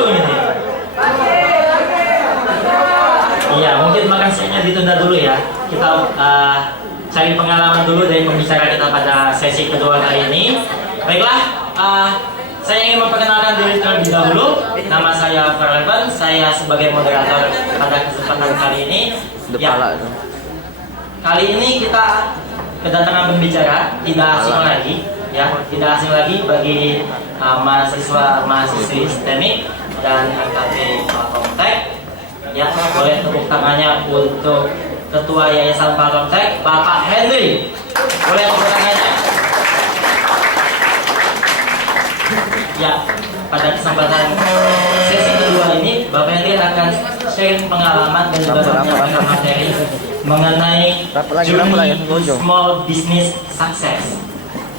dulu gitu ya. Iya, mungkin makan siangnya ditunda dulu ya. Kita cari pengalaman dulu dari pembicara kita pada sesi kedua kali ini. Baiklah, saya ingin memperkenalkan diri terlebih dahulu. Nama saya Farlevan, saya sebagai moderator pada kesempatan kali ini. Ya, kali ini kita kedatangan pembicara tidak asing lagi, ya, tidak asing lagi bagi mahasiswa-mahasiswi STEMIK dan FKP Falcomtech. Ya, boleh tepuk tangannya untuk Ketua Yayasan Falcomtech, Bapak Henry. Boleh tepuk tangannya. Ya, pada kesempatan sesi kedua ini, Bapak Henry akan sharing pengalaman dan juga menyampaikan materi mengenai journey small business success.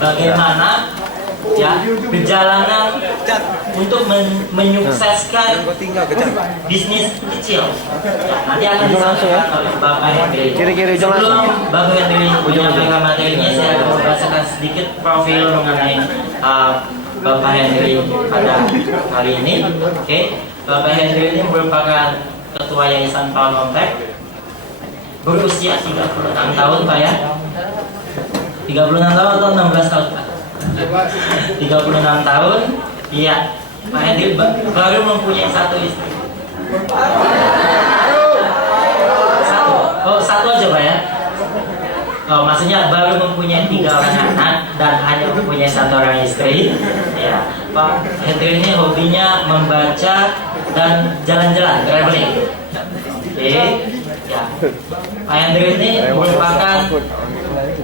Bagaimana ya perjalanan untuk menyukseskan bisnis kecil. Nanti akan disampaikan oleh Bapak Henry. Sebelum Bapak Henry menyampaikan materinya, saya akan membacakan sedikit profil mengenai Bapak Henry pada kali ini. Oke, Bapak Henry ini merupakan Ketua Yayasan Falcomtech, berusia 36 tahun Pak ya. 36 tahun atau 16 tahun Pak? 36 tahun. Iya, Pak Henry baru mempunyai satu istri. Satu aja Pak ya. Oh, maksudnya baru mempunyai 3 orang anak dan hanya mempunyai 1 orang istri. Ya, Pak Henry ini hobinya membaca dan jalan-jalan, traveling. Oke, ya. Pak Henry ini merupakan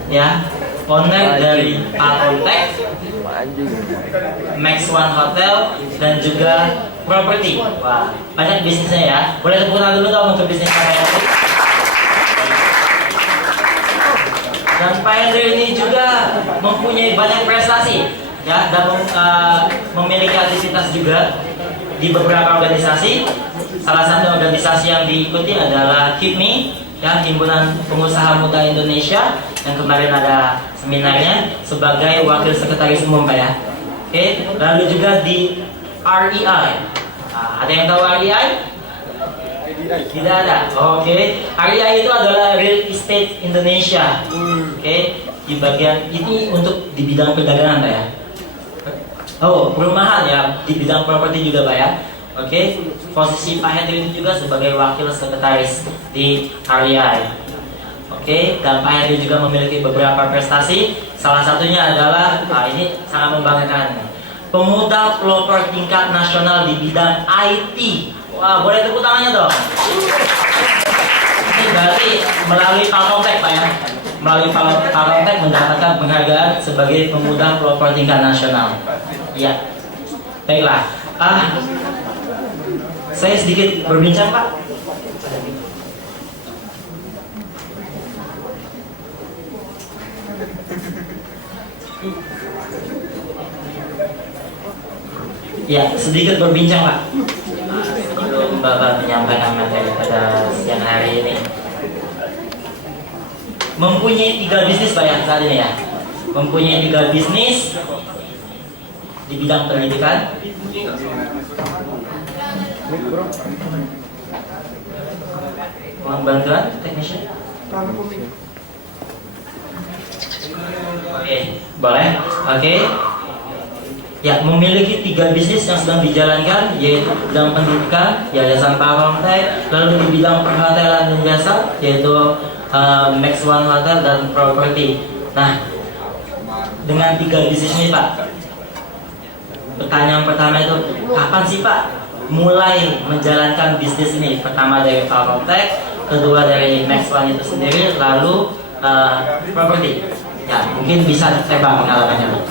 ya owner dari Falcomtech, Max One Hotel dan juga properti. Wah, banyak bisnisnya ya. Boleh tepuk tangan dulu dong untuk bisnis Pak Henry. Dan Pak Henry ini juga mempunyai banyak prestasi ya, dan memiliki aktivitas juga di beberapa organisasi. Salah satu organisasi yang diikuti adalah HIPMI ya, Himpunan Pengusaha Muda Indonesia, yang kemarin ada seminarnya sebagai Wakil Sekretaris Umum Pak ya. Oke, lalu juga di REI. Ada yang tahu REI? Tidak ada. Oke. REI itu adalah Real Estate Indonesia. Oke. Di bagian ini untuk di bidang perdagangan Pak ya. Oh, perumahan ya, di bidang properti juga Pak ya. Oke. Posisi Pak Henry ini juga sebagai Wakil Sekretaris di REI. Oke. Dan Pak Henry juga memiliki beberapa prestasi. Salah satunya adalah ini sangat membanggakan, pemuda pelopor tingkat nasional di bidang IT. Wah, boleh tepuk tangannya dong. Ini berarti melalui Falcomtech Pak ya. Melalui Falcomtech mendapatkan penghargaan sebagai pemuda pelopor tingkat nasional. Iya. Baiklah. Saya sedikit berbincang Pak. Ya, sedikit berbincang Pak. Sebelum Bapak menyampaikan materi pada siang hari ini. Mempunyai 3 bisnis Pak ya saat ini ya. Mempunyai 3 bisnis di bidang pendidikan. Bantuan technician. Oke, boleh. Oke. Ya, memiliki 3 bisnis yang sedang dijalankan, yaitu bidang pendidikan, Yayasan Falcomtech, lalu di bidang perhotelan dan jasa, yaitu Max One Hotel dan properti. Nah, dengan 3 bisnis ini Pak, pertanyaan pertama itu, kapan sih Pak mulai menjalankan bisnis ini? Pertama dari Falcomtech, kedua dari Max One itu sendiri, lalu properti. Ya, mungkin bisa tebak pengalamannya Pak.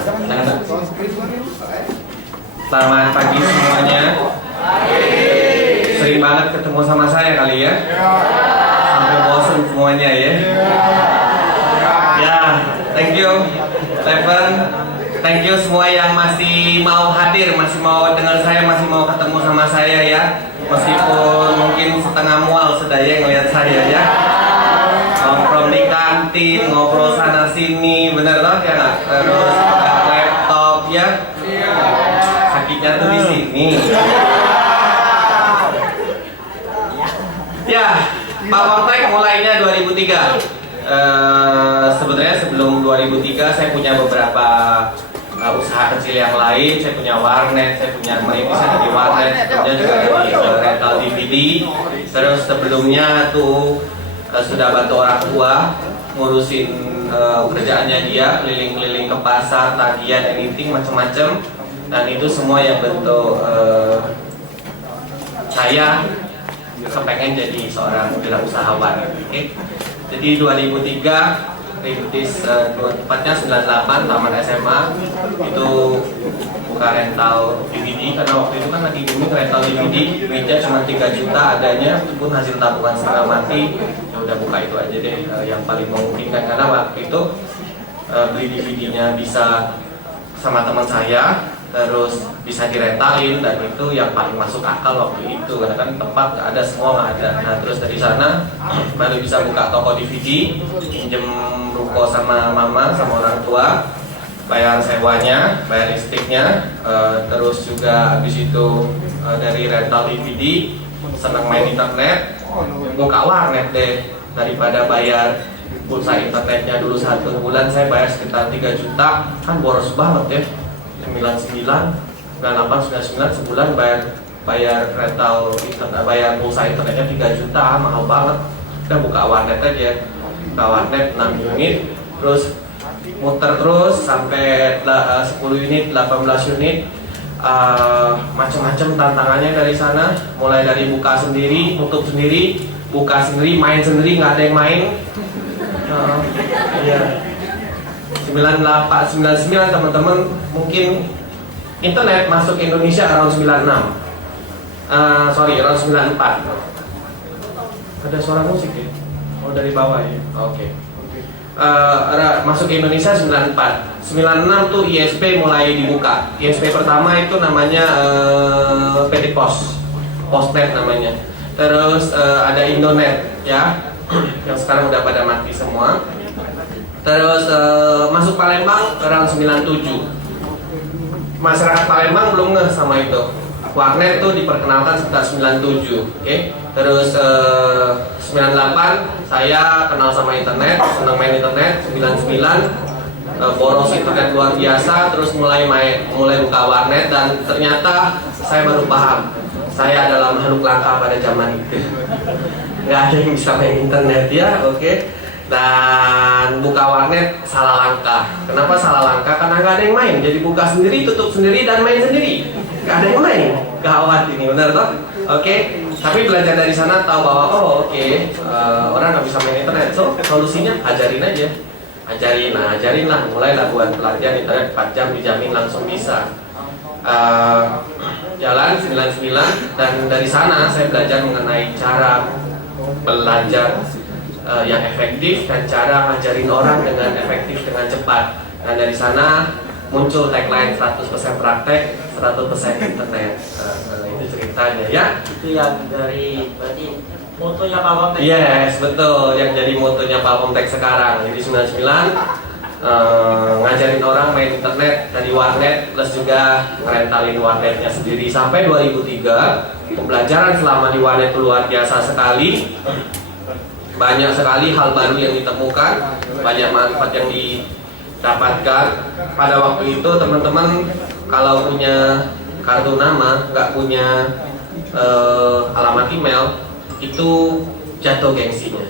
Selamat pagi semuanya. Sering banget ketemu sama saya kali ya. Sampai bosan semuanya ya. Ya, thank you Stephen. Thank you semua yang masih mau hadir, masih mau dengar saya, masih mau ketemu sama saya ya. Meskipun mungkin setengah mual sedaya ngelihat saya ya. Nongkrong di kantin, ngobrol sana sini, bener toh ya nggak? Terus pakai laptop ya. Sakitnya tuh di sini. Palmtek mulainya 2003. Sebenarnya sebelum 2003 saya punya beberapa usaha kecil yang lain. Saya punya warnet, saya punya merintis di warnet, kemudian juga di rental DVD. Terus sebelumnya tuh sudah bantu orang tua ngurusin kerjaannya dia, keliling-keliling ke pasar, tagihan, anything macam-macam. Dan itu semua yang bentuk saya kepengen jadi seorang wirausahawan. Okay? Jadi 2003 rintis tepatnya 98 taman SMA itu buka rental DVD karena waktu itu kan lagi booming rental DVD, duitnya cuma 3 juta adanya, itu pun hasil tabungan setengah mati. Ya udah buka itu aja deh, yang paling memungkinkan karena waktu itu beli DVD-nya bisa sama teman saya, terus bisa direntalin, dan itu yang paling masuk akal waktu itu karena kan tempat nggak ada, semua nggak ada. Nah terus dari sana baru bisa buka toko DVD, pinjem ruko sama mama sama orang tua, bayar sewanya, bayar listriknya, terus juga habis itu dari rental DVD seneng main internet, buka warnet deh. Daripada bayar pulsa internetnya dulu 1 bulan saya bayar sekitar 3 juta, kan boros banget ya. 99, 98, 99 sebulan bayar rental internet, bayar pulsa internetnya 3 juta, mahal banget. Kita buka warnet aja, buka warnet 6 unit, terus muter terus sampai 10 unit, 18 unit, macam-macam tantangannya dari sana. Mulai dari buka sendiri, tutup sendiri, buka sendiri, main sendiri, nggak ada yang main. Iya. 98, 99 teman-teman mungkin internet masuk Indonesia around 96. Around 94. Ada suara musik ya? Oh dari bawah ya? Oke. Masuk ke Indonesia 94. 96 tuh ISP mulai dibuka. ISP pertama itu namanya PT Pos, Postnet namanya. Terus ada Indonet ya, yang sekarang udah pada mati semua. Terus masuk Palembang around 97. Masyarakat Palembang belum ngeh sama itu. Warnet tuh diperkenalkan sekitar 97. Okay? Terus 98 saya kenal sama internet, senang main internet. 99 boros internet luar biasa, terus mulai buka warnet, dan ternyata saya baru paham saya adalah makhluk langka pada zaman itu. Nggak ada yang bisa main internet ya, oke? Dan buka warnet salah langkah. Kenapa salah langkah? Karena nggak ada yang main. Jadi buka sendiri, tutup sendiri, dan main sendiri. Nggak ada yang main. Gawat ini, benar toh? Oke. Tapi belajar dari sana tahu bahwa orang nggak bisa main internet. So solusinya ajarin aja. Ajarin lah. Mulailah buat pelajaran internet 4 jam dijamin langsung bisa. Jalan 99, dan dari sana saya belajar mengenai cara belajar yang efektif dan cara ngajarin orang dengan efektif, dengan cepat. Dan dari sana muncul tagline 100% praktek, 100% internet. Itu ceritanya ya. Itu yang dari berarti motonya Pak Palmtek. Yes, betul, yang jadi motonya Pak Palmtek sekarang. Jadi 99 ngajarin orang main internet dari warnet, plus juga rentalin warnetnya sendiri. Sampai 2003 pembelajaran selama di warnet itu luar biasa sekali. Banyak sekali hal baru yang ditemukan, banyak manfaat yang didapatkan. Pada waktu itu teman-teman kalau punya kartu nama, nggak punya alamat email, itu jatuh gengsinya.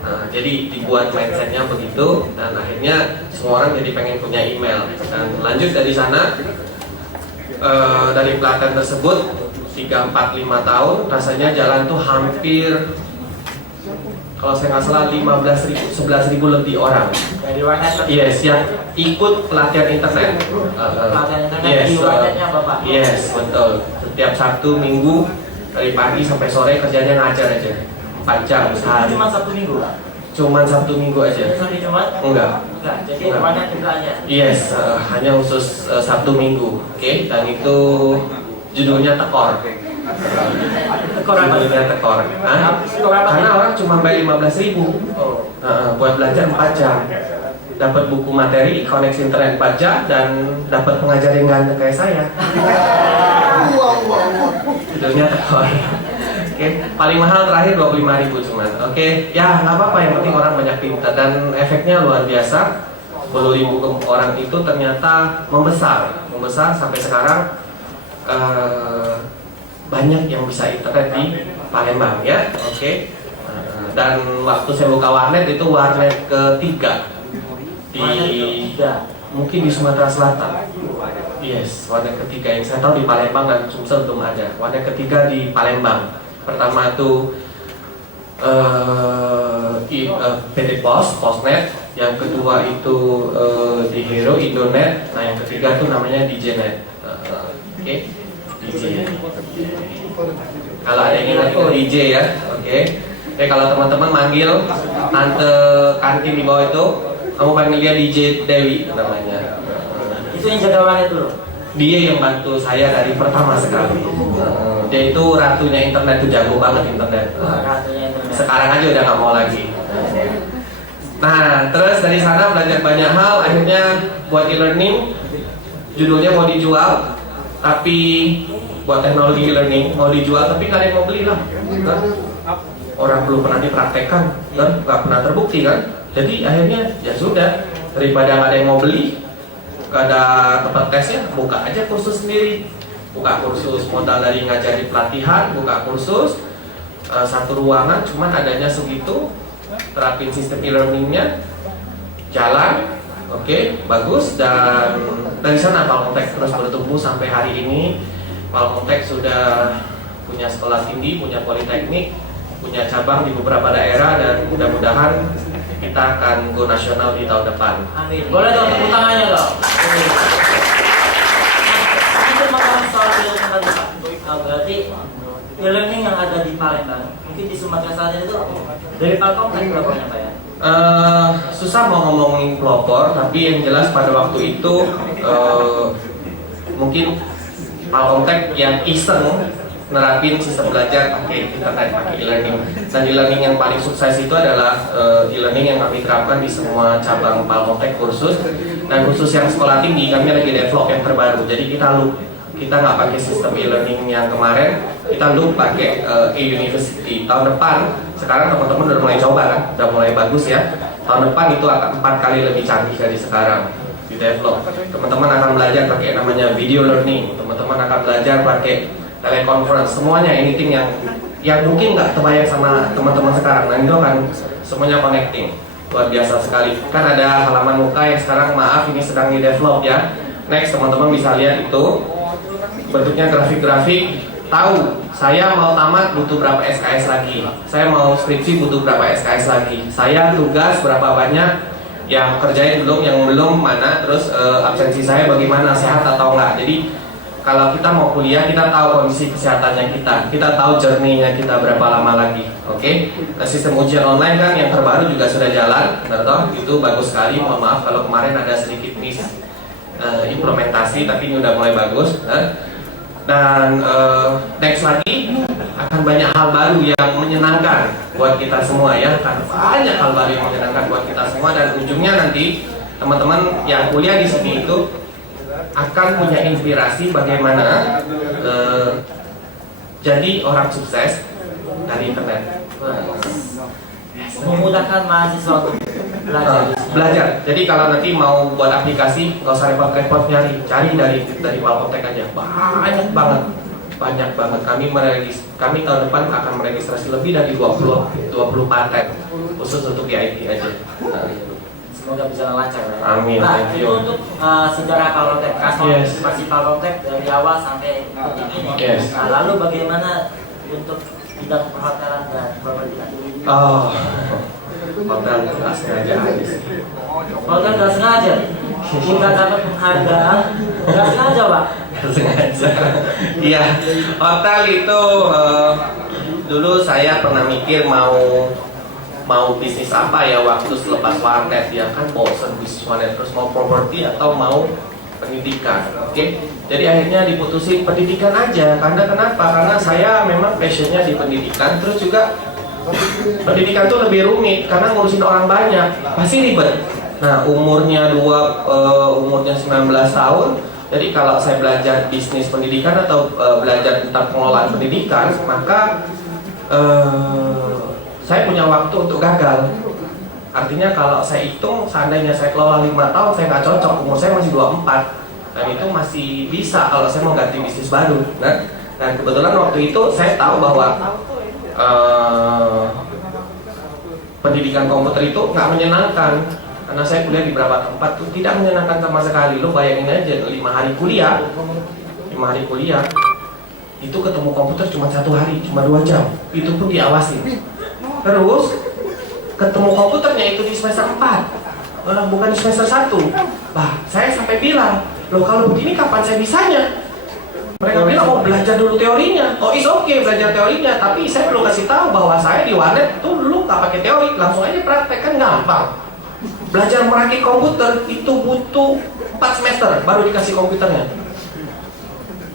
Nah, jadi dibuat mindsetnya begitu, dan akhirnya semua orang jadi pengen punya email. Dan lanjut dari sana, dari pelatihan tersebut 3, 4, 5 tahun, rasanya jalan tuh hampir, kalau saya nggak salah 11.000 lebih orang. Dari warnet. Yes, yang ikut pelatihan internet. Pelatihan internet Yes, di warnetnya Bapak. Yes, betul. Setiap Sabtu Minggu dari pagi sampai sore kerjanya ngajar aja. 4 jam sehari. Cuma Sabtu Minggu. Cuman Sabtu Minggu aja. Hari Jumat? Enggak. Jadi warnet juga aja. Yes, hanya khusus Sabtu Minggu. Oke, dan itu judulnya tekor. Tekor apa? Judulnya tekor. Karena orang cuma bayar 15.000 buat belajar 4 jam. Dapat buku materi, koneksi internet 4 jam, dan dapat pengajar yang ganteng kayak saya. Judulnya tekor. Oke, paling mahal terakhir 25.000 cuman. Oke, ya nggak apa-apa, yang penting orang banyak pintar dan efeknya luar biasa. 10.000 orang itu ternyata membesar sampai sekarang banyak yang bisa internet di Palembang ya. Oke. Dan waktu saya buka warnet itu warnet ketiga mungkin di Sumatera Selatan. Yes, warnet ketiga yang saya tahu di Palembang dan Sumsel belum ada. Warnet ketiga di Palembang. Pertama itu PT Pos, Posnet. Yang kedua itu di Hero, Indonet. Nah yang ketiga itu namanya DJNet. Oke, DJ. Kalau ada yang ingat itu DJ ya. Oke. Oke, kalau teman-teman manggil tante kantin di bawah itu, kamu panggil dia DJ Dewi namanya. Itu yang jaga warnet dulu. Dia yang bantu saya dari pertama sekali. Dia itu ratunya internet, tuh jago banget internet. Ratunya internet. Sekarang aja udah nggak mau lagi. Nah, terus dari sana belajar banyak hal. Akhirnya buat e-learning, judulnya mau dijual, tapi buat teknologi e-learning mau dijual, tapi nggak ada yang mau beli lah. Kan? Orang belum pernah dipraktekkan, kan? Nggak pernah terbukti kan? Jadi akhirnya ya sudah, daripada nggak ada yang mau beli, nggak ada tempat tesnya, buka aja kursus sendiri. Buka kursus modal dari ngajari pelatihan, buka kursus satu ruangan, cuman adanya segitu, terapin sistem e-learningnya, jalan, oke, bagus. Dan dari sana Palmontek terus bertumbuh sampai hari ini. Palmontek sudah punya sekolah tinggi, punya politeknik, punya cabang di beberapa daerah, dan mudah-mudahan kita akan go nasional di tahun depan. Amin. Boleh dong tepuk tangannya dong. Itu masalah soal e-learning tadi Pak. Berarti e-learning yang ada di Palembang, mungkin di Sumatera Selatan itu dari Palmontek berapa Pak ya? Susah mau ngomongin pelopor, tapi yang jelas pada waktu itu mungkin Palmontek yang iseng nerapin sistem belajar pakai internet, pakai e-learning. Dan e-learning yang paling sukses itu adalah e-learning yang kami terapkan di semua cabang Palmontek kursus. Dan khusus yang sekolah tinggi kami lagi develop yang terbaru. Jadi kita nggak pakai sistem e-learning yang kemarin, kita loop pakai e-university. Tahun depan, sekarang teman-teman udah mulai coba kan, udah mulai bagus ya. Tahun depan itu akan 4 kali lebih canggih dari sekarang di develop. Teman-teman akan belajar pakai namanya video learning. Teman-teman akan belajar pakai teleconference, semuanya, anything yang mungkin nggak terbayang sama teman-teman sekarang. Nah itu kan semuanya connecting, luar biasa sekali. Kan ada halaman muka yang sekarang maaf ini sedang di develop ya. Next teman-teman bisa lihat itu bentuknya grafik-grafik. Tahu saya mau tamat butuh berapa SKS lagi, saya mau skripsi butuh berapa SKS lagi, saya tugas berapa banyak, yang kerjain belum, yang belum mana, terus absensi saya bagaimana, sehat atau enggak. Jadi kalau kita mau kuliah, kita tahu kondisi kesehatannya kita tahu journey-nya kita berapa lama lagi. Oke? Nah, sistem ujian online kan yang terbaru juga sudah jalan, betul? Itu bagus sekali. Mohon maaf kalau kemarin ada sedikit miss implementasi, tapi ini udah mulai bagus. Dan next lagi akan banyak hal baru yang menyenangkan buat kita semua ya. Akan banyak hal baru yang menyenangkan buat kita semua, dan ujungnya nanti teman-teman yang kuliah di sini itu akan punya inspirasi bagaimana jadi orang sukses dari internet. Memudahkan mahasiswa untuk belajar. Jadi kalau nanti mau buat aplikasi, nggak usah repot-repot cari dari Palmontek aja. Banyak banget. Kami tahun depan akan meregistrasi lebih dari 20 paten khusus untuk di IT aja. Semoga bisa lancar ya. Amin. Nah, itu untuk sejarah Palmontek, transformasi Palmontek dari awal sampai detik ini. Yes. Nah, lalu bagaimana untuk bidang perhotelan dan properti? Hotel nggak sengaja aja sih. Hotel nggak sengaja, udah dapat penghargaan, nggak sengaja Pak. Sengaja. Iya, hotel itu dulu saya pernah mikir mau bisnis apa ya waktu selepas warnet ya, kan bosan bisnis warnet, terus mau properti atau mau pendidikan. Oke. Jadi akhirnya diputusin pendidikan aja. Karena kenapa? Karena saya memang passionnya di pendidikan, terus juga pendidikan tuh lebih rumit karena ngurusin orang banyak, pasti ribet. Nah, umurnya 19 tahun. Jadi kalau saya belajar bisnis pendidikan atau belajar tentang pengelolaan pendidikan, maka saya punya waktu untuk gagal. Artinya kalau saya hitung, seandainya saya kelola 5 tahun, saya nggak cocok, umur saya masih 24, dan itu masih bisa kalau saya mau ganti bisnis baru. Nah, dan kebetulan waktu itu saya tahu bahwa pendidikan komputer itu nggak menyenangkan, karena saya kuliah di beberapa tempat tuh tidak menyenangkan sama sekali. Lo bayangin aja 5 hari kuliah itu ketemu komputer cuma 1 hari, cuma 2 jam, itu pun diawasin. Terus ketemu komputernya itu di semester 4, bukan di semester 1. Bah, saya sampai bilang, loh kalau begini kapan saya bisanya? Mereka bilang, oh belajar dulu teorinya. Oh is okay belajar teorinya, tapi saya perlu kasih tahu bahwa saya di warnet tuh dulu nggak pakai teori, langsung aja praktek, kan gampang. Belajar merakit komputer itu butuh 4 semester baru dikasih komputernya.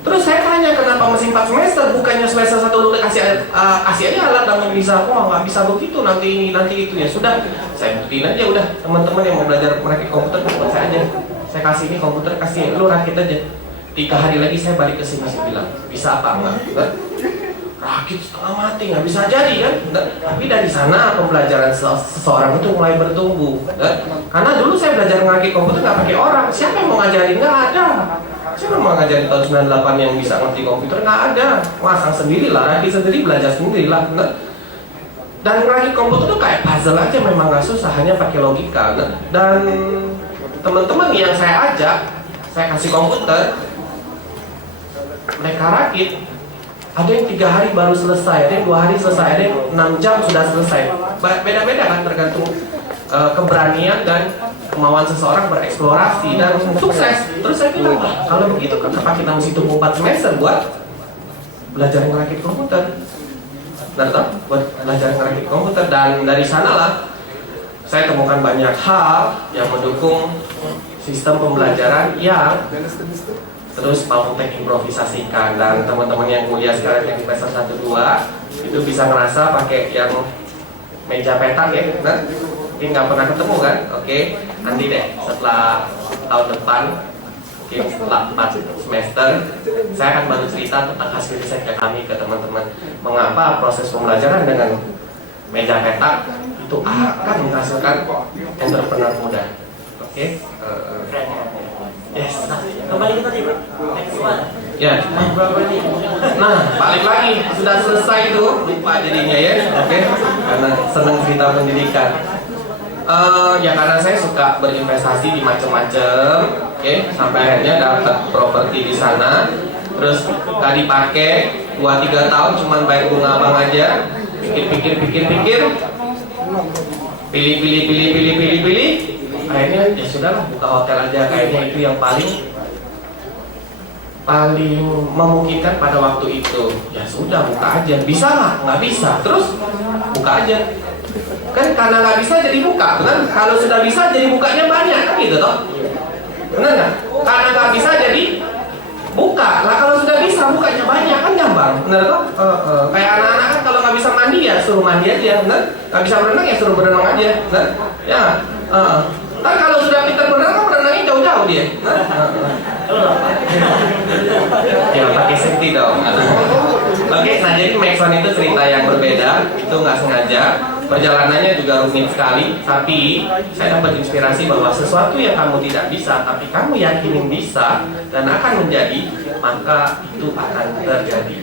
Terus saya tanya kenapa masih 4 semester, bukannya semester 1 dulu kasih aja alat dan bisa. Oh nggak bisa begitu, nanti ini nanti itu. Ya sudah, saya buktiin aja udah, teman-teman yang mau belajar merakit komputer buat saya aja. Saya kasih ini komputer, kasih lu rakit aja. 3 hari lagi saya balik ke sini, saya bilang bisa apa enggak? Rakit setengah mati, nggak bisa jadi kan? Tapi dari sana pembelajaran seseorang itu mulai bertumbuh. Karena dulu saya belajar merakit komputer nggak pakai orang, siapa yang mau ngajarin? Nggak ada. Siapa mau ngajarin tahun 98 yang bisa ngerti komputer? Nggak ada. Masang sendirilah, rakit sendiri, belajar sendirilah. Dan merakit komputer itu kayak puzzle aja, memang nggak susah, hanya pakai logika. Dan teman-teman yang saya ajak, saya kasih komputer, mereka rakit, ada yang 3 hari baru selesai, ada yang 2 hari selesai, ada yang 6 jam sudah selesai. Beda-beda kan, tergantung keberanian dan kemauan seseorang bereksplorasi dan sukses. Terus saya bilang, kalau begitu kenapa kita mesti tunggu 4 semester buat belajar ngerakit komputer? Buat belajar ngerakit komputer. Dan dari sanalah saya temukan banyak hal yang mendukung sistem pembelajaran yang terus mau improvisasikan. Dan teman-teman yang kuliah sekarang yang semester 1-2 itu bisa ngerasa pakai yang meja petak ya, mungkin nggak pernah ketemu kan? Oke, nanti deh setelah tahun depan, mungkin setelah 4 semester, saya akan baru cerita tentang hasil riset kami ke teman-teman, mengapa proses pembelajaran dengan meja petak itu akan menghasilkan entrepreneur muda. Oke? Yes. Nah, kembali ke tadi, Bro. Next one. Ya. Nah, balik lagi, sudah selesai itu, lupa jadinya ya. Oke. Karena senang cerita pendidikan. Ya karena saya suka berinvestasi di macam-macam. Oke, sampai akhirnya dapat properti di sana. Terus gak dipakai 2-3 tahun, cuman bayar bunga abang aja. Pikir. Pilih. Akhirnya ya sudah, buka hotel aja, kayaknya itu yang paling memungkinkan pada waktu itu. Ya sudah, buka aja. Bisa nggak bisa, terus buka aja. Kan karena nggak bisa jadi buka, benar? Kalau sudah bisa jadi bukanya banyak, kan gitu toh? Benar nggak? Karena nggak bisa jadi buka. Nah kalau sudah bisa bukanya banyak, kan gampang, benar toh? Kayak anak-anak kan kalau nggak bisa mandi ya suruh mandi aja, benar? Nggak bisa berenang ya suruh berenang aja, benar? Ya. Kan kalau sudah pintar berenang kan berenangnya jauh-jauh dia. Ya pakai safety dong. Oke, nah jadi Maxon itu cerita yang berbeda, itu nggak sengaja. Perjalanannya juga rumit sekali, tapi saya dapat inspirasi bahwa sesuatu yang kamu tidak bisa, tapi kamu yakinin bisa dan akan menjadi, maka itu akan terjadi.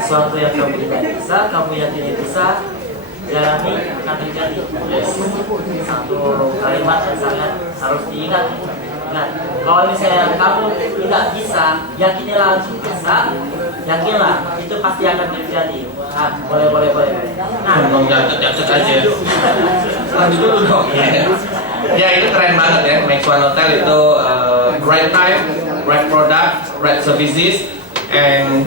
Sesuatu yang kamu tidak bisa, kamu yakini bisa, jalani akan terjadi. Yes. Satu kalimat yang sangat harus diingat. Nah, kalau misalnya kamu tidak bisa, yakinilah untuk bisa, yakinlah itu pasti akan terjadi. Nah, boleh. Nah, nyatet aja. Lanjut dulu dong. Ya itu keren banget ya. Max One Hotel itu great time, great product, great services, and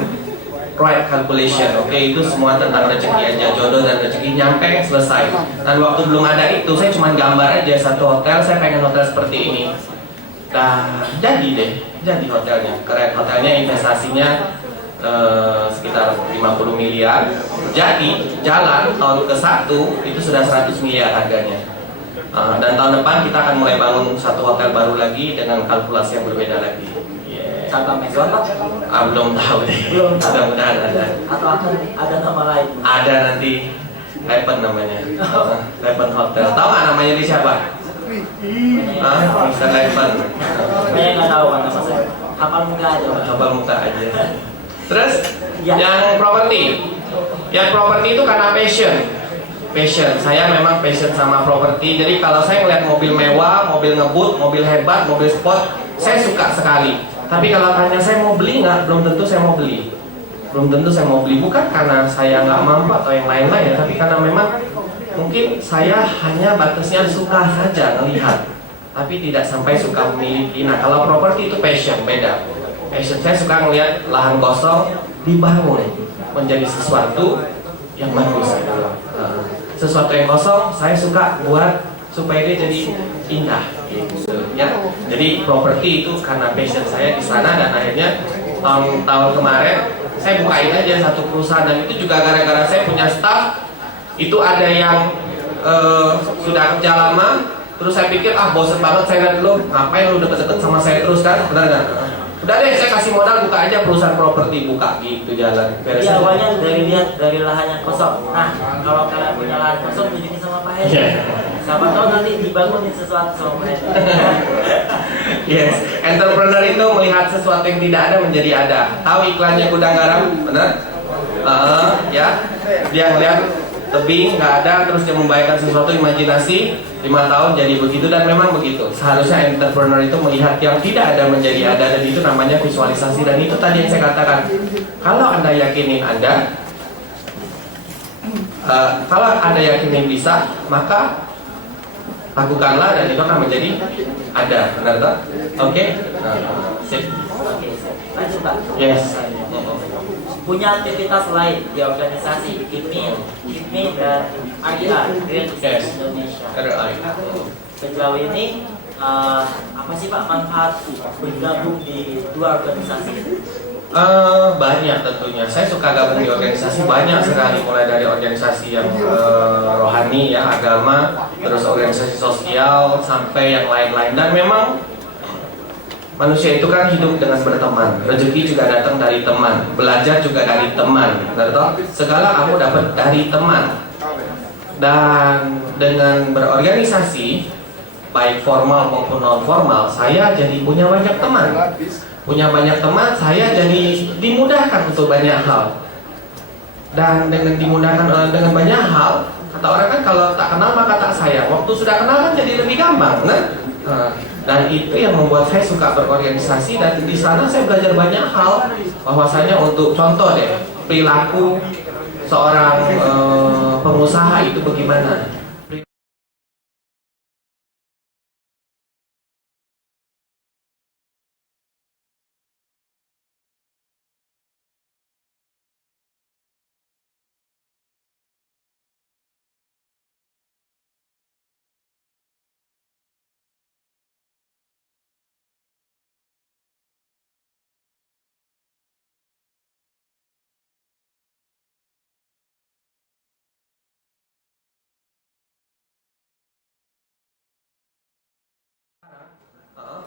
right calculation. Oke, itu semua tentang rezeki aja, jodoh dan rezeki nyampe selesai. Dan waktu belum ada itu, saya cuma gambar aja satu hotel, saya pengen hotel seperti ini. Nah, jadi hotelnya, keren. Hotelnya investasinya sekitar 50 miliar. Jadi jalan tahun ke-1 itu sudah 100 miliar harganya. Dan tahun depan kita akan mulai bangun satu hotel baru lagi dengan kalkulasi yang berbeda lagi. cabang Meson Pak? Belum tahu deh. Belum tahu. Mudah-mudahan ada. Atau akan ada nama lain? Ada nanti. Heaven namanya. Heaven Hotel. Tahu nggak namanya di siapa? Mr. Heaven. Saya nggak tahu kan nama saya. Hafal muka aja Pak. Hafal muka aja. Terus Ya. yang properti. Yang properti itu karena passion. Passion. Saya memang passion sama properti. Jadi kalau saya ngeliat mobil mewah, mobil ngebut, mobil hebat, mobil sport, saya suka sekali. Tapi kalau tanya saya mau beli nggak, belum tentu saya mau beli. Belum tentu saya mau beli. Bukan karena saya nggak mampu atau yang lain-lain, tapi karena memang mungkin saya hanya batasnya suka saja melihat, tapi tidak sampai suka memiliki. Nah kalau properti itu passion, beda. Passion saya suka ngelihat lahan kosong dibangun menjadi sesuatu yang bagus gitu loh. Sesuatu yang kosong saya suka buat supaya dia jadi indah gitu ya. Jadi properti itu karena passion saya di sana, dan akhirnya tahun kemarin saya bukain aja satu perusahaan, dan itu juga gara-gara saya punya staff itu ada yang sudah kerja lama, terus saya pikir bosen banget saya lihat dulu, ngapain lu deket-deket sama saya terus kan, benar nggak? Udah deh saya kasih modal, buka aja perusahaan properti, buka gitu jalan. Beres Iya, aja. awalnya dari lihat dari lahan yang kosong. Nah, kalau kalian punya lahan kosong, tunjukin sama Pak Hedi. Siapa tahu nanti dibangunin sesuatu sama Pak Hedi. Yes, entrepreneur itu melihat sesuatu yang tidak ada menjadi ada. Tahu iklannya gudang garam, benar? Ya, dia ngeliat tebing nggak ada, terus dia membayangkan sesuatu, imajinasi 5 tahun jadi begitu, dan memang begitu. Seharusnya entrepreneur itu melihat yang tidak ada menjadi ada, dan itu namanya visualisasi. Dan itu tadi yang saya katakan, kalau anda yakinin kalau anda yakinin bisa, maka lakukanlah dan itu akan menjadi ada, benar tak? Oke? Sip. Oke, lanjut Pak. Yes. Punya aktivitas lain di organisasi KIPMI dan RIA Great Yes. Indonesia. RI. Sejauh ini apa sih Pak manfaat bergabung di dua organisasi? Banyak tentunya. Saya suka gabung di organisasi banyak sekali, mulai dari organisasi yang rohani ya, agama, terus organisasi sosial sampai yang lain-lain. Dan memang manusia itu kan hidup dengan berteman. Rezeki juga datang dari teman, belajar juga dari teman. Betul? Segala kamu dapat dari teman. Dan dengan berorganisasi, baik formal maupun non formal, saya jadi punya banyak teman. Punya banyak teman, saya jadi dimudahkan untuk banyak hal. Dan dengan dimudahkan dengan banyak hal, kata orang kan kalau tak kenal maka tak sayang. Waktu sudah kenal kan jadi lebih gampang, dan itu yang membuat saya suka berorganisasi. Dan di sana saya belajar banyak hal, bahwasanya untuk contoh deh, perilaku seorang pengusaha itu bagaimana.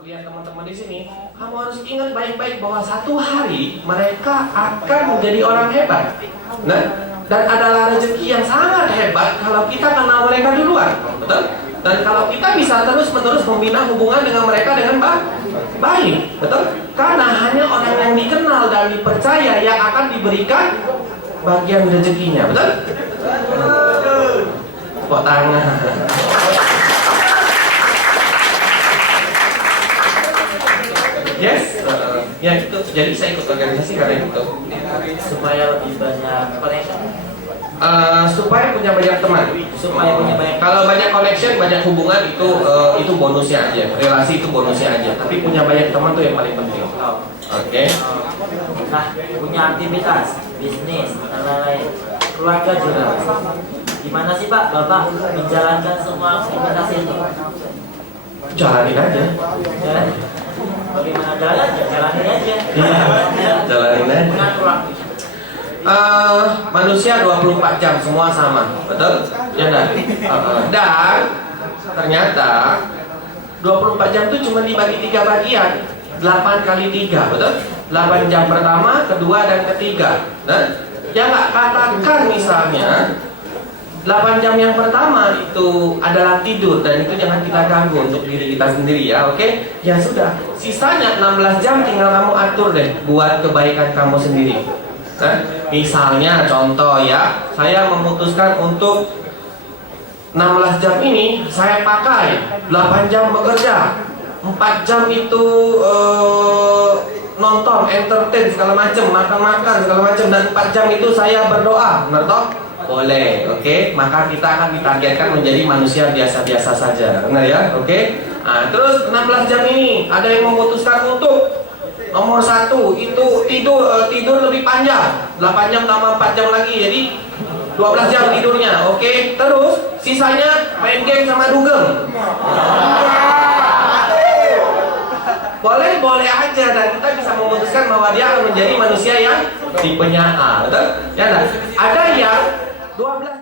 Lihat teman-teman di sini, kamu harus ingat baik-baik bahwa satu hari mereka akan menjadi orang hebat. Nah, dan adalah rezeki yang sangat hebat kalau kita kenal mereka duluan, betul? Dan kalau kita bisa terus-menerus membina hubungan dengan mereka dengan baik, betul? Karena hanya orang yang dikenal dan dipercaya yang akan diberikan bagian rezekinya, betul? Tepuk tangan. Yes, ya itu. Jadi saya ikut organisasi karena itu. Supaya lebih banyak connection. Supaya punya banyak teman. Supaya punya banyak. Kalau banyak connection, banyak hubungan itu bonusnya aja. Relasi itu bonusnya aja. Tapi punya banyak teman tuh yang paling penting. Oke. Nah, punya aktivitas, bisnis, dan lain-lain. Keluarga juga. Gimana sih Pak, Bapak menjalankan semua aktivitas itu? Jalanin aja. Ya? Bagaimana jalannya? Jalanin aja. Jalanin aja. Mengatur waktu. Manusia 24 jam semua sama, betul? Ya enggak? Dan ternyata 24 jam itu cuma dibagi 3 bagian. 8 kali 3, betul? 8 jam pertama, kedua, dan ketiga. Nah, ya nggak, katakan misalnya 8 jam yang pertama itu adalah tidur, dan itu jangan kita ganggu untuk diri kita sendiri ya, oke? Ya sudah, sisanya 16 jam tinggal kamu atur deh buat kebaikan kamu sendiri. Nah, misalnya contoh ya, saya memutuskan untuk 16 jam ini saya pakai 8 jam bekerja, 4 jam itu nonton, entertain segala macam, makan-makan segala macam, dan 4 jam itu saya berdoa, benar toh? Boleh, oke? Maka kita akan ditargetkan menjadi manusia biasa-biasa saja, benar ya? Oke? Nah, terus 16 jam ini ada yang memutuskan untuk nomor 1 itu tidur lebih panjang, 8 jam tambah 4 jam lagi, jadi 12 jam tidurnya, oke? Terus sisanya main game sama dugem. Boleh aja, dan kita bisa memutuskan bahwa dia akan menjadi manusia yang tipenya A, betul? Ya, nah, ada yang 12.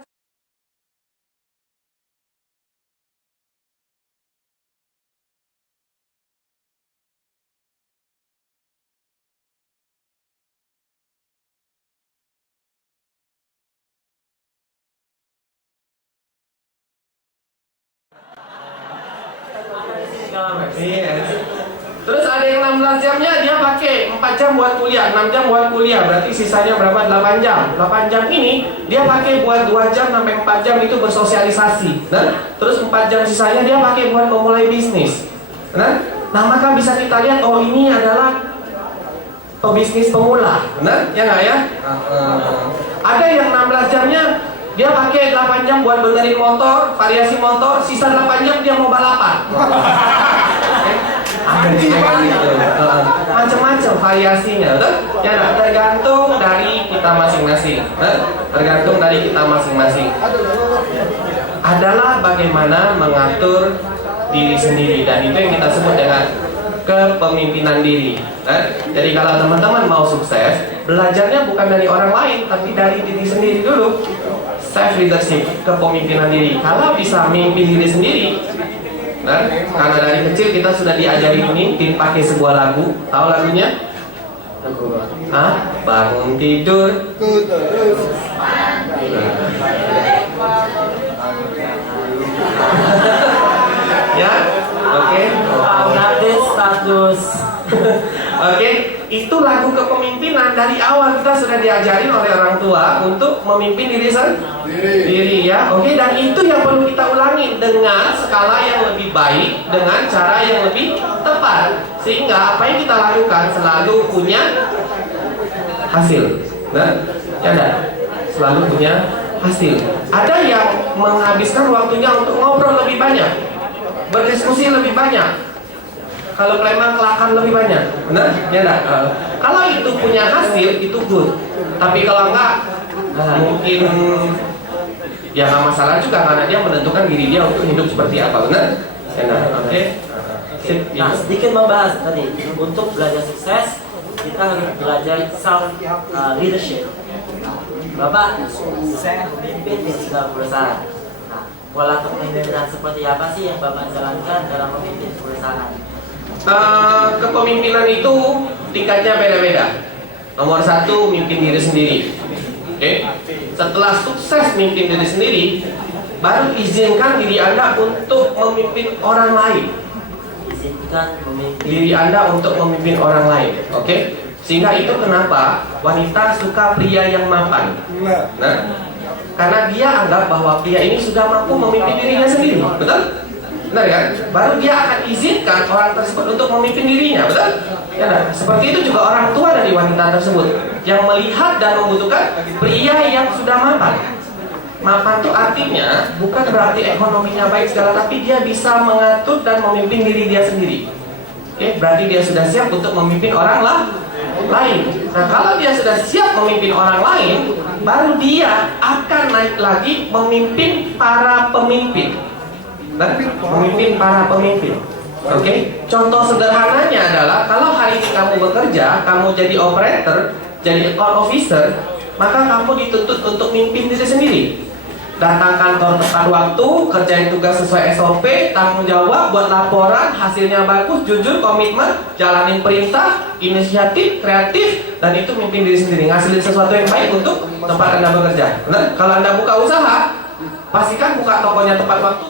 Yes. Terus ada yang 16 jamnya dia pakai 4 jam buat kuliah, 6 jam buat kuliah, berarti sisanya berapa? 8 jam. 8 jam ini dia pakai buat 2 jam sampai 4 jam itu bersosialisasi. Nah, terus 4 jam sisanya dia pakai buat memulai bisnis. Nah, maka bisa kita lihat, oh ini adalah pebisnis pemula. Benar? Ya nggak ya? Ada yang 16 jamnya dia pakai 8 jam buat benerin motor, variasi motor, sisa 8 jam dia mau balapan. Macam-macam variasinya, betul? Ya, nah, tergantung dari kita masing-masing. Tergantung dari kita masing-masing. Adalah bagaimana mengatur diri sendiri, dan itu yang kita sebut dengan kepemimpinan diri. Jadi kalau teman-teman mau sukses, belajarnya bukan dari orang lain, tapi dari diri sendiri dulu. Self leadership, kepemimpinan diri. Kalau bisa mimpin diri sendiri, nah, karena dari kecil kita sudah diajari memimpin pakai sebuah lagu. Tahu lagunya? Hah? Bangun tidur. Ya, oke. Update status. Oke, itu lagu kepemimpinan. Dari awal kita sudah diajari oleh orang tua untuk memimpin diri sendiri ya. Oke, dan itu yang perlu kita ulangi dengan skala yang lebih baik, dengan cara yang lebih tepat, sehingga apa yang kita lakukan selalu punya hasil. Nah, ya enggak? Selalu punya hasil. Ada yang menghabiskan waktunya untuk ngobrol lebih banyak, berdiskusi lebih banyak, kalau preman kelakan lebih banyak, benar? Ya enggak? Kalau itu punya hasil, itu good. Tapi kalau enggak, mungkin ya nggak masalah juga, karena dia menentukan diri dia untuk hidup seperti apa, benar? Ya enggak? Oke. Nah, sedikit membahas tadi, untuk belajar sukses kita harus belajar self leadership. Bapak, saya memimpin di sebuah perusahaan. Nah, pola kepemimpinan seperti apa sih yang Bapak jalankan dalam memimpin perusahaan? Kepemimpinan itu tingkatnya beda-beda. Nomor 1, mimpin diri sendiri. Oke. Setelah sukses mimpin diri sendiri, baru izinkan diri Anda untuk memimpin orang lain. Izinkan memimpin Diri Anda untuk memimpin orang lain. Oke. Sehingga itu kenapa wanita suka pria yang mapan. Nah, karena dia anggap bahwa pria ini sudah mampu memimpin dirinya sendiri. Betul? Benar kan? Baru dia akan izinkan orang tersebut untuk memimpin dirinya, betul? Ya, nah, seperti itu juga orang tua dari wanita tersebut yang melihat dan membutuhkan pria yang sudah mapan. Mapan itu artinya bukan berarti ekonominya baik segala, tapi dia bisa mengatur dan memimpin diri dia sendiri. Oke, berarti dia sudah siap untuk memimpin orang lain. Nah, kalau dia sudah siap memimpin orang lain, baru dia akan naik lagi memimpin para pemimpin. Memimpin para pemimpin. Oke. Contoh sederhananya adalah kalau hari ini kamu bekerja, kamu jadi operator, jadi account officer, maka kamu dituntut untuk mimpin diri sendiri. datang kantor tepat waktu, kerjain tugas sesuai SOP, tanggung jawab, buat laporan, hasilnya bagus, jujur, komitmen, jalanin perintah, inisiatif, kreatif, dan itu mimpin diri sendiri, ngasilin sesuatu yang baik untuk tempat Anda bekerja. Benar? Kalau Anda buka usaha, pastikan buka tokonya tepat waktu.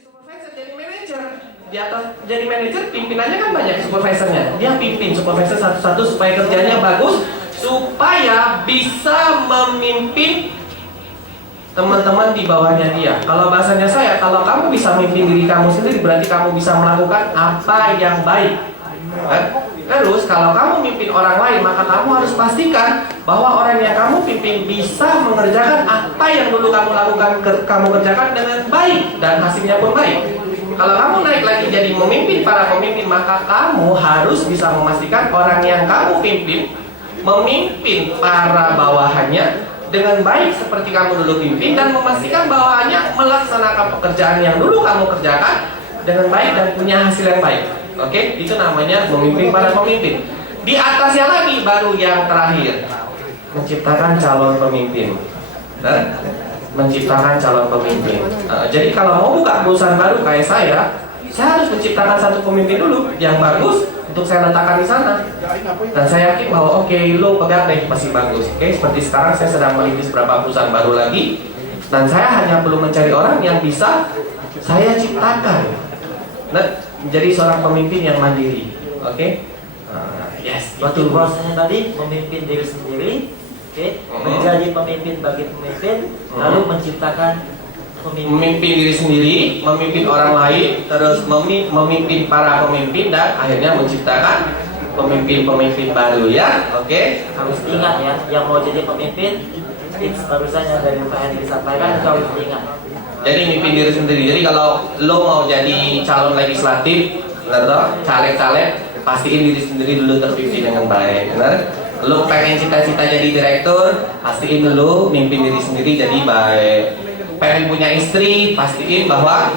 Supervisor jadi manajer, di atas jadi manajer pimpinannya kan banyak supervisornya. Dia pimpin supervisor satu-satu supaya kerjanya bagus, supaya bisa memimpin teman-teman di bawahnya dia. Kalau bahasanya saya, kalau kamu bisa memimpin diri kamu sendiri, berarti kamu bisa melakukan apa yang baik. Terus kalau kamu mimpin orang lain, maka kamu harus pastikan bahwa orang yang kamu pimpin bisa mengerjakan apa yang dulu kamu lakukan, kamu kerjakan dengan baik dan hasilnya pun baik. Kalau kamu naik lagi jadi memimpin para pemimpin, maka kamu harus bisa memastikan orang yang kamu pimpin memimpin para bawahannya dengan baik seperti kamu dulu pimpin, dan memastikan bawahannya melaksanakan pekerjaan yang dulu kamu kerjakan dengan baik dan punya hasil yang baik. Oke, itu namanya memimpin para pemimpin. Di atasnya lagi baru yang terakhir, menciptakan calon pemimpin. Menciptakan calon pemimpin. Jadi kalau mau buka perusahaan baru kayak saya harus menciptakan satu pemimpin dulu yang bagus untuk saya letakkan di sana. Dan saya yakin bahwa oke, lo pegang deh, masih bagus. Oke, seperti sekarang saya sedang merintis beberapa perusahaan baru lagi, dan saya hanya perlu mencari orang yang bisa saya ciptakan. Nah, menjadi seorang pemimpin yang mandiri. Oke? Yes, betul. Prosesnya tadi memimpin diri sendiri, menjadi pemimpin bagi pemimpin, lalu menciptakan memimpin diri sendiri, memimpin orang lain, terus memimpin para pemimpin, dan akhirnya menciptakan pemimpin-pemimpin baru, ya. Oke? Harus ingat ya, yang mau jadi pemimpin, tips barusan yang dari Pak Henry sampaikan itu harus diingat. Jadi mimpin diri sendiri. Jadi kalau lo mau jadi calon legislatif, caleg-caleg, pastiin diri sendiri dulu terpimpin dengan baik. Benar? Lo pengen cita-cita jadi direktur, pastiin dulu mimpin diri sendiri jadi baik. Pengen punya istri, pastiin bahwa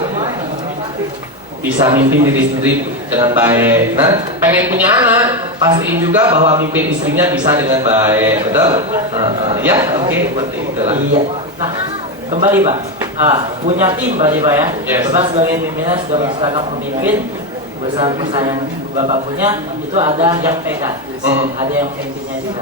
bisa mimpin diri sendiri dengan baik. Nah, pengen punya anak, pastiin juga bahwa mimpin istrinya bisa dengan baik. Betul? Ya, oke, seperti itulah. Iya. Nah, kembali Pak, punya tim berarti Pak ya. Yes. Bapak sebagai pimpinan sudah menciptakan pemimpin bersama yang Bapak punya, itu ada yang pegang, ada yang pimpinnya juga.